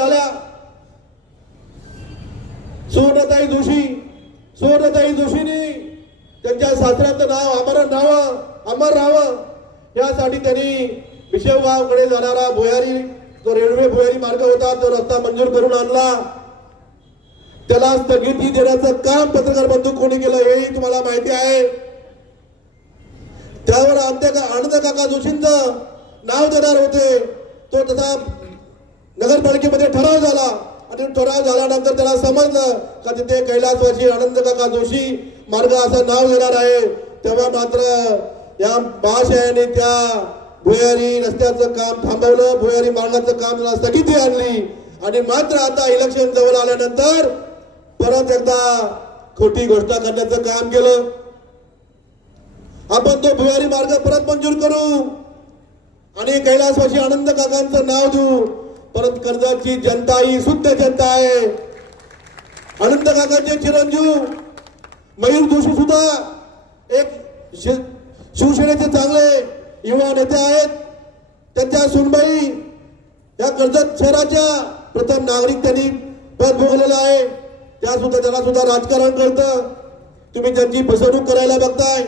झाल्या. सुवर्णताई जोशी सुवर्णताई जोशींनी त्यांच्या सासऱ्याचं नाव अमर राहावं अमर राहावं. यासाठी त्यांनी विषवगावकडे जाणारा भुयारी जो रेल्वे भुयारी मार्ग होता तो रस्ता मंजूर करून आणला. त्याला स्थगिती देण्याचं काम पत्रकार बंधू कोणी केलं हेही तुम्हाला माहिती आहे. त्यावर आमच्या का आनंद काका जोशींचं नाव देणार होते. तो तसा नगरपालिकेमध्ये ठराव झाला. आणि ठराव झाल्यानंतर त्याला समजलं का तिथे कैलासवाशी आनंद काका जोशी मार्ग असं नाव घेणार आहे. तेव्हा मात्र या महाशयाने त्या भुयारी रस्त्याचं काम थांबवलं. भुयारी मार्गाचं काम त्याला स्थगिती आणली. आणि मात्र आता इलेक्शन जवळ आल्यानंतर परत एकदा खोटी घोषणा करण्याचं काम केलं. आपण तो भुयारी मार्ग परत मंजूर करू. आणि कैलासवाशी आनंद काकांचं नाव देऊ. परत कर्जाची जनता ही शुद्ध जनता आहे. अनंत काकांचे चिरंजीव मयूर जोशी सुद्धा एक शि- शिवसेनेचे चांगले युवा नेते आहेत. त्यांच्या सुनबाई या कर्जत शहराच्या प्रथम नागरिक त्यांनी पद भोगलेलं आहे. त्या सुद्धा त्यांना सुद्धा राजकारण कळतं. तुम्ही त्यांची फसवणूक करायला बघताय.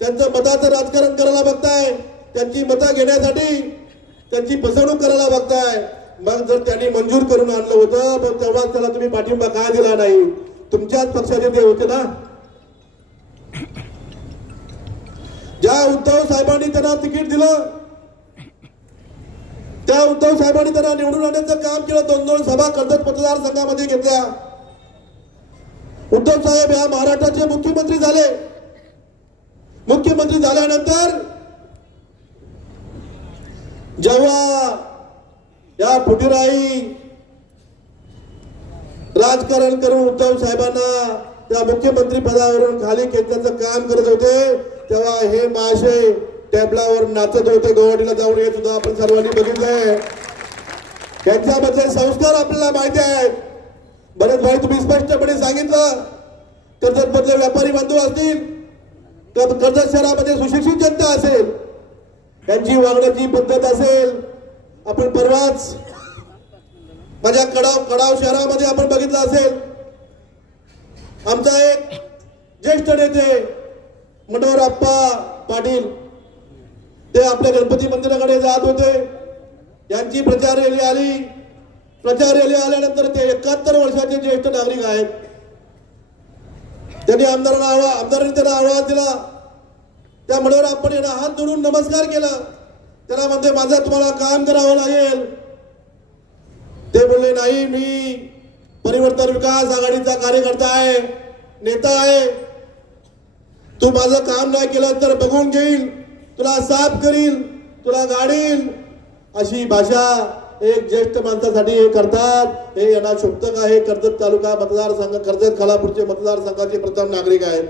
त्यांचं मताचं राजकारण करायला बघताय. त्यांची मतं घेण्यासाठी त्यांची फसवणूक करायला बघताय. मग जर त्यांनी मंजूर करून आणलं होतं पण तेव्हाच त्याला तुम्ही पाठिंबा का दिला नाही? तुमच्याच पक्षाचे ते होते ना? ज्या उद्धव साहेबांनी त्यांना तिकीट दिलं त्या उद्धव साहेबांनी त्यांना निवडून आणण्याचं काम केलं दोन दोन सभा कर्जत मतदारसंघामध्ये घेतल्या. उद्धव साहेब या महाराष्ट्राचे मुख्यमंत्री झाले. मुख्यमंत्री झाल्यानंतर जेव्हा या फुटीराई राजकारण करून उद्धव साहेबांना त्या मुख्यमंत्री पदावरून खाली खेचण्याचं काम करत होते तेव्हा हे महाशय टेबलावर नाचत होते गुवाहाटीला जाऊन हे सुद्धा आपण सर्वांनी बघितलंय त्यांच्याबद्दल संस्कार आपल्याला माहिती आहेत. बरेच भाई तुम्ही स्पष्टपणे सांगितलं. कर्जत मधले व्यापारी बंधू असतील तर कर्जत शहरामध्ये सुशिक्षित जनता असेल. त्यांची वागण्याची पद्धत असेल. आपण परवाच माझ्या कडाव कडाव शहरामध्ये आपण बघितलं असेल. आमचा एक ज्येष्ठ नेते मनोहर आप्पा पाटील ते आपल्या गणपती मंदिराकडे जात होते. यांची प्रचार रॅली आली. प्रचार रॅली आल्यानंतर ते एकाहत्तर वर्षाचे ज्येष्ठ नागरिक आहेत. त्यांनी आमदारांना आवाज आमदारांनी त्यांना आवाज दिला. त्या मनोहर आपण यांना हात जोडून नमस्कार केला. त्याला म्हणते माझं तुम्हाला काम करावं लागेल. ते बोलले नाही मी परिवर्तन विकास आघाडीचा कार्यकर्ता आहे नेता आहे. तू माझं काम नाही केलं तर बघून घेईल. तुला साफ करील तुला गाडील. अशी भाषा एक ज्येष्ठ माणसासाठी हे करतात. हे यांना शोभतं आहे. कर्जत तालुका मतदारसंघ कर्जत खालापूरचे मतदारसंघाचे प्रथम नागरिक आहेत.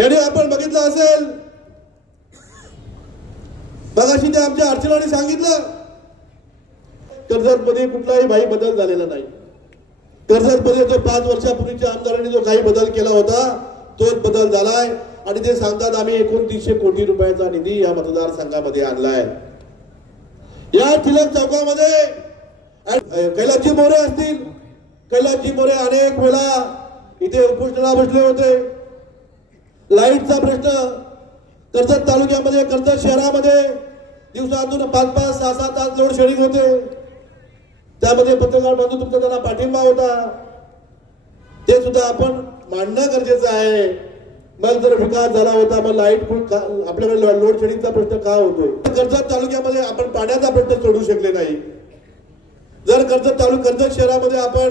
याने आपण बघितलं असेल मगाशी ते आमच्या अर्चनाने सांगितलं कर्जतमध्ये कुठलाही भाई बदल झालेला नाही. कर्जतमध्ये जो पाच वर्षापूर्वीच्या आमदारांनी जो काही बदल केला होता तोच बदल झालाय. आणि ते सांगतात आम्ही एकोणतीसशे कोटी रुपयाचा निधी या मतदारसंघामध्ये आणलाय. या टिळक चौकामध्ये कैलाशजी कैलासजी मोरे असतील. कैलासजी मोरे अनेक वेळा इथे उपोषणाला बसले होते. लाईटचा प्रश्न कर्जत तालुक्यामध्ये कर्जत शहरामध्ये दिवसातून पाच पाच सहा सहा तास लोड शेडिंग होते. त्यामध्ये पत्रकार बंधू तुमचा त्यांना पाठिंबा होता. ते सुद्धा आपण मांडणं गरजेचं आहे. मग जर विकास झाला होता मग लाइट पण का- आपल्याकडे लोड शेडिंगचा प्रश्न का होतोय? कर्जत तालुक्यामध्ये आपण पाण्याचा प्रश्न सोडू शकले नाही. जर कर्जत तालुक कर्जत शहरामध्ये आपण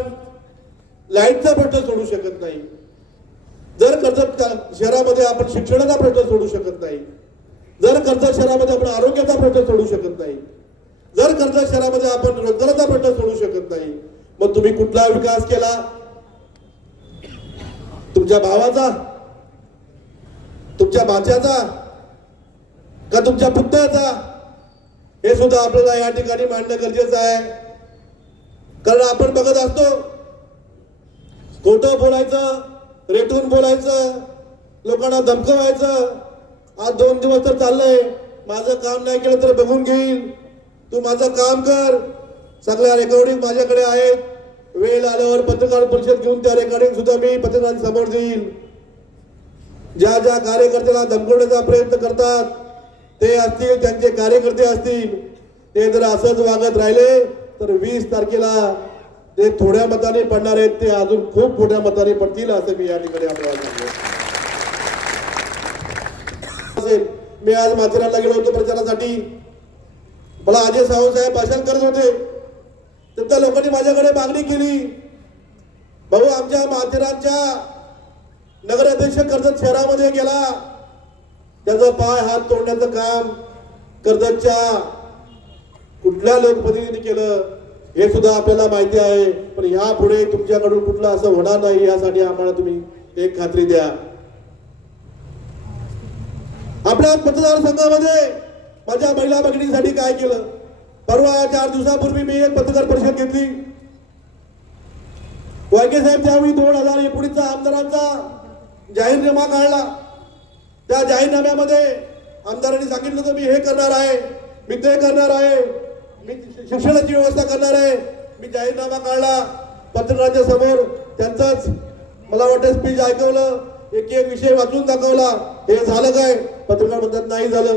लाईटचा प्रश्न सोडू शकत नाही. जर कर्जत शहरामध्ये आपण शिक्षणाचा प्रश्न सोडू शकत नाही. जर कर्जत शहरामध्ये आपण आरोग्याचा प्रश्न सोडू शकत नाही जर कर्जत शहरामध्ये आपण रोजगाराचा प्रश्न सोडू शकत नाही मग तुम्ही कुठला विकास केला? तुमच्या भावाचा? तुमच्या भाच्याचा? का तुमच्या पुतण्याचा हे सुद्धा आपल्याला या ठिकाणी मांडणं गरजेचं आहे. कारण आपण बघत असतो खोटं बोलायचं रेटून बोलायचं लोकांना धमकवायचं आज दोन दिवस तर चाललंय. माझं काम नाही केलं तर बघून घेईल तू माझं काम कर. सगळ्या रेकॉर्डिंग माझ्याकडे आहेत. वेळ आल्यावर पत्रकार परिषद घेऊन त्या रेकॉर्डिंग सुद्धा मी पत्रकारांसमोर देईल ज्या ज्या कार्यकर्त्याला धमकवण्याचा प्रयत्न करतात ते असतील त्यांचे कार्यकर्ते असतील. ते जर असंच वागत राहिले तर वीस तारखेला ते थोड्या मताने पडणार आहेत ते अजून खूप मोठ्या मताने पडतील असं मी या ठिकाणी आपल्याला सांगतो. असेल मी आज माथेरानला गेलो होतो प्रचारासाठी. मला अजय सावंत साहेब भाषण करत होते. तर त्या लोकांनी माझ्याकडे मागणी केली. भाऊ आमच्या माथेरानच्या नगराध्यक्ष कर्जत शहरामध्ये गेला. त्याचा पाय हात तोडण्याचं काम कर्जतच्या कुठल्या लोकप्रतिनिधीने केलं हे सुद्धा आपल्याला माहिती आहे. पण यापुढे तुमच्याकडून कुठलं असं होणार नाही यासाठी आम्हाला तुम्ही एक खात्री द्या. आपल्या मतदारसंघामध्ये माझ्या महिला बघणीसाठी काय केलं? परवा चार दिवसापूर्वी मी एक पत्रकार परिषद घेतली. वायके साहेब त्यावेळी दोन हजार एकोणीसचा आमदारांचा जाहीरनामा काढला. त्या जाहीरनाम्यामध्ये आमदारांनी सांगितलं होतं मी हे करणार आहे मी ते करणार आहे मी शिक्षणाची व्यवस्था करणार आहे. मी जाहीरनामा काढला. पत्रकारांच्या समोर त्यांचाच मला वाटतं स्पीच ऐकवलं. एक एक विषय वाचून दाखवला. हे झालं काय? पत्रकार म्हणतात नाही झालं.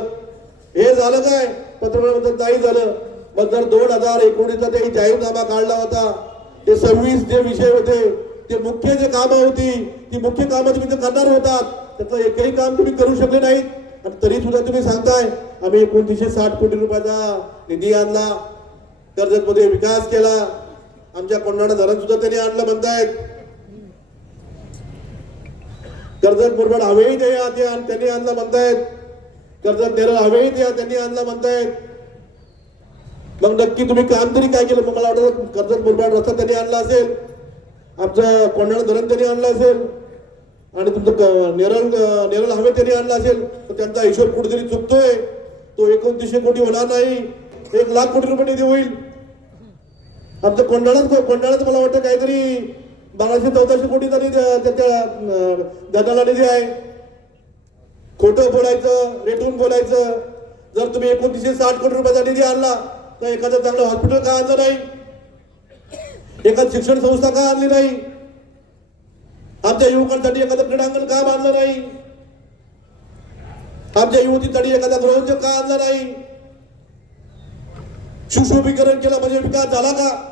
हे झालं काय? पत्रकार म्हणतात नाही झालं. मग जर दोन हजार एकोणीसचा ते जाहीरनामा काढला होता ते सव्वीस जे विषय होते ते मुख्य जे कामं होती ती मुख्य कामं तुम्ही करणार होतात. त्याचं एकही काम तुम्ही करू शकले नाहीत. आणि तरी सुद्धा तुम्ही सांगताय आम्ही एकोणतीसशे साठ कोटी रुपयाचा निधी आणला. कर्जतमध्ये विकास केला. आमच्या कोंढाणा धरण सुद्धा त्यांनी आणलं म्हणतायत. कर्जत मुरबाड हवेही ते या- ते त्यांनी आणलं म्हणतायत. कर्जत नेरळ हवेही ते या- त्यांनी आणलं म्हणतायत. मग नक्की तुम्ही काम तरी काय केलं? मग मला वाटतं कर्जत मुरबाड रस्ता त्यांनी आणला असेल. आमचं कोंडाणा धरण त्यांनी आणलं असेल. आणि तुमचं क- नेरळ नेरळ हवे त्यांनी आणलं असेल. तर त्यांचा हिशोब कुठेतरी चुकतोय. तो एकोणतीसशे कोटी होणार नाही. एक लाख कोटी रुपये निधी होईल. आमचं कोंडाणाच कोंडाणाच मला वाटतं काहीतरी बाराशे चौदाशे कोटी तरी अं, त्याच्या अं, निधी आहे. खोटं बोलायचं रेटून बोलायचं. जर तुम्ही एकोणतीसशे साठ कोटी रुपयाचा निधी आणला तर एखादं चांगलं हॉस्पिटल का आणलं नाही? एखाद शिक्षण संस्था का आणली नाही? आमच्या युवकांसाठी एखादं क्रीडांगण का बांधलं नाही? आमच्या युवतीसाठी एखादा गृहोद्योग का आणला नाही? सुशोभीकरण केलं म्हणजे विकास झाला का?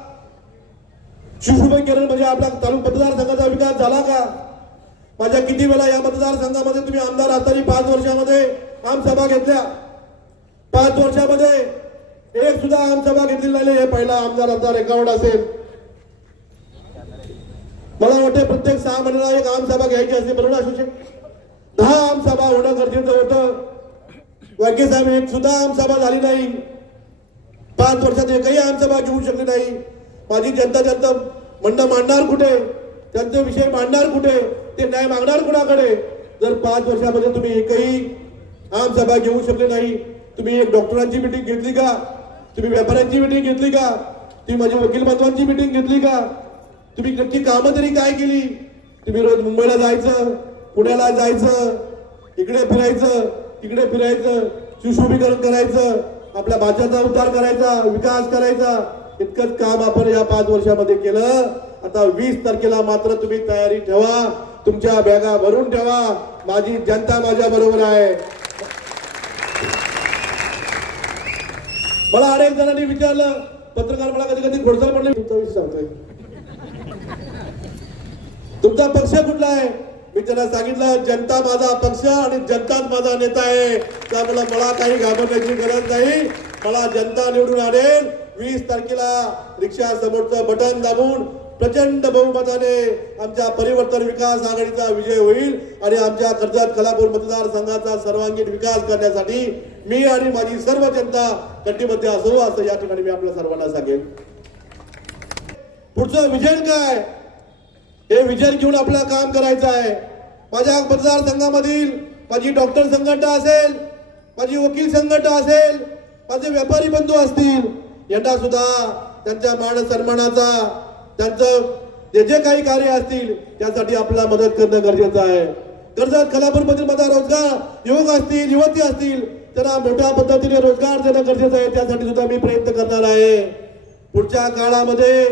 सुशोभीकरण म्हणजे आपल्या तालुका मतदारसंघाचा विकास झाला का? माझ्या किती वेळा या मतदारसंघामध्ये तुम्ही आमदार असताना पाच वर्षामध्ये आमसभा घेतल्या. पाच वर्षामध्ये एक सुद्धा आमसभा घेतली नाही. हे पहिला आमदाराचा रेकॉर्ड असेल. मला वाटते प्रत्येक सहा महिन्याला एक आमसभा घ्यायची असते. बरोबर असू दहा आमसभा होणं गरजेचं होतं. वाक्य साहेब एक सुद्धा आमसभा झाली नाही. पाच वर्षात एकही आमसभा घेऊ शकली नाही. माझी जनता जनता म्हणणं मांडणार कुठे? त्यांचे विषय मांडणार कुठे? ते न्याय मागणार कुणाकडे? जर पाच वर्षामध्ये तुम्ही एकही आमसभा घेऊ शकले नाही तुम्ही एक डॉक्टरांची मिटिंग घेतली का? तुम्ही व्यापाऱ्यांची मिटिंग घेतली का? तुम्ही माझी वकील बांधवांची मिटिंग घेतली का? तुम्ही नक्की कामं तरी काय केली? तुम्ही रोज मुंबईला जायचं पुण्याला जायचं इकडे फिरायचं तिकडे फिरायचं सुशोभीकरण करायचं आपल्या भाषाचा उद्धार करायचा विकास करायचा इतकंच काम आपण या पाच वर्षामध्ये केलं. आता वीस तारखेला मात्र तुम्ही तयारी ठेवा. तुमच्या बॅगा भरून ठेवा. माझी जनता माझ्या बरोबर आहे. मला अनेक जणांनी विचारलं पत्रकार मला कधी कधी खोडसाल म्हणले तुमचा विषय सांगतोय. तुमचा पक्ष कुठला आहे? मी त्यांना सांगितलं जनता माझा पक्ष आणि जनताच माझा नेता आहे. त्यामुळे मला काही घाबरण्याची गरज नाही. मला जनता निवडून आणेल. वीस तारखेला रिक्षा समोरचं बटन दाबून प्रचंड बहुमताने आमच्या परिवर्तन विकास आघाडीचा विजय होईल आणि आमच्या कर्जत कलापूर मतदारसंघाचा सर्वांगीण विकास करण्यासाठी मी आणि माझी सर्व जनता कटिबद्ध असो असं या ठिकाणी मी आपल्या सर्वांना सांगेन. पुढचं विजन काय? हे विजन घेऊन आपलं काम करायचं आहे. माझ्या मतदारसंघामधील माझी डॉक्टर संघटना असेल माझी वकील संघटना असेल माझे व्यापारी बंधू असतील यांना सुद्धा त्यांच्या मान सन्मानाचा त्यांचं जे जे काही कार्य असतील त्यासाठी आपल्याला मदत करणं गरजेचं आहे. कर्जत खलापूरमधील माझा रोजगार युवक असतील युवती असतील त्यांना मोठ्या पद्धतीने रोजगार देणं गरजेचं आहे त्यासाठी सुद्धा मी प्रयत्न करणार आहे. पुढच्या काळामध्ये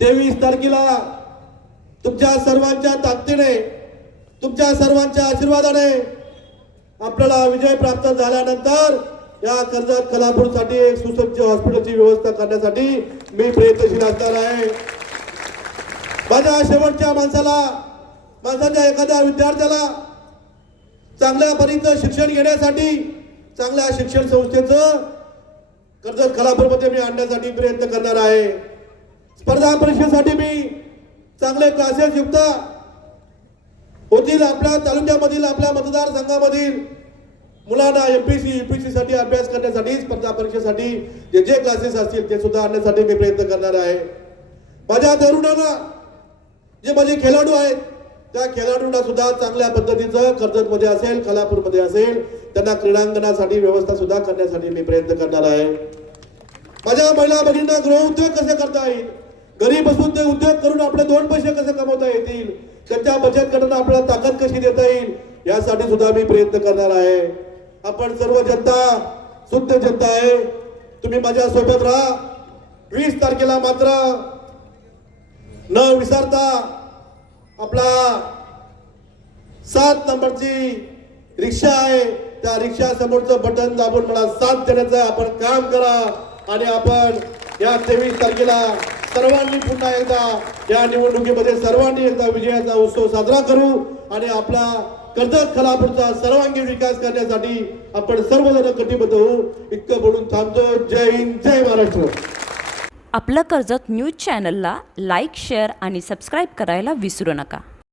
तेवीस तारखेला तुमच्या सर्वांच्या ताकदीने तुमच्या सर्वांच्या आशीर्वादाने आपल्याला विजय प्राप्त झाल्यानंतर या कर्जात कलापूरसाठी एक सुसज्ज हॉस्पिटलची व्यवस्था करण्यासाठी मी प्रयत्नशील असणार आहे. माझ्या शेवटच्या माणसाला माणसाच्या एखाद्या विद्यार्थ्याला चांगल्या परीचं शिक्षण घेण्यासाठी चांगल्या शिक्षण संस्थेचं कर्जत कलापूरमध्ये मी आणण्यासाठी प्रयत्न करणार आहे. स्पर्धा परीक्षेसाठी मी चांगले क्लासेस युक्त होतील आपल्या तालुक्यामधील आपल्या मतदारसंघामधील मुलांना M P C U P साठी अभ्यास करण्यासाठी स्पर्धा परीक्षेसाठी जे जे क्लासेस असतील ते सुद्धा आणण्यासाठी मी प्रयत्न करणार आहे. माझ्या तरुणांना जे माझे खेळाडू आहेत त्या खेळाडूंना सुद्धा चांगल्या पद्धतीचं कर्जतमध्ये असेल कोल्हापूरमध्ये असेल त्यांना क्रीडांगणासाठी व्यवस्था सुद्धा करण्यासाठी मी प्रयत्न करणार आहे. माझ्या महिला बहिणींना गृहउद्योग कसे करता येईल? घरी बसून ते उद्योग करून आपले दोन पैसे कसे कमवता येतील? त्यांच्या बचत गटांना आपल्याला ताकद कशी देता येईल? यासाठी सुद्धा मी प्रयत्न करणार आहे. आपण सर्व जनता शुद्ध जनता आहे. तुम्ही माझ्या सोबत राहा. वीस तारखेला मात्र न विसरता आपला सात नंबरची रिक्षा आहे. त्या रिक्षा समोरचं बटन दाबून मला साथ देण्याचं आपण काम करा आणि आपण या तेवीस तारखेला सर्वांनी पुन्हा एकदा या निवडणुकीमध्ये सर्वांनी एकदा विजयाचा उत्सव साजरा करू आणि आपला कर्जत खलापूरचा सर्वांगीण विकास करण्यासाठी आपण सर्वजण कटिबद्ध होऊ इतकं बोलून थांबतो. जय हिंद जय महाराष्ट्र. आपलं कर्जत न्यूज चॅनलला लाईक शेअर आणि सबस्क्राईब करायला विसरू नका.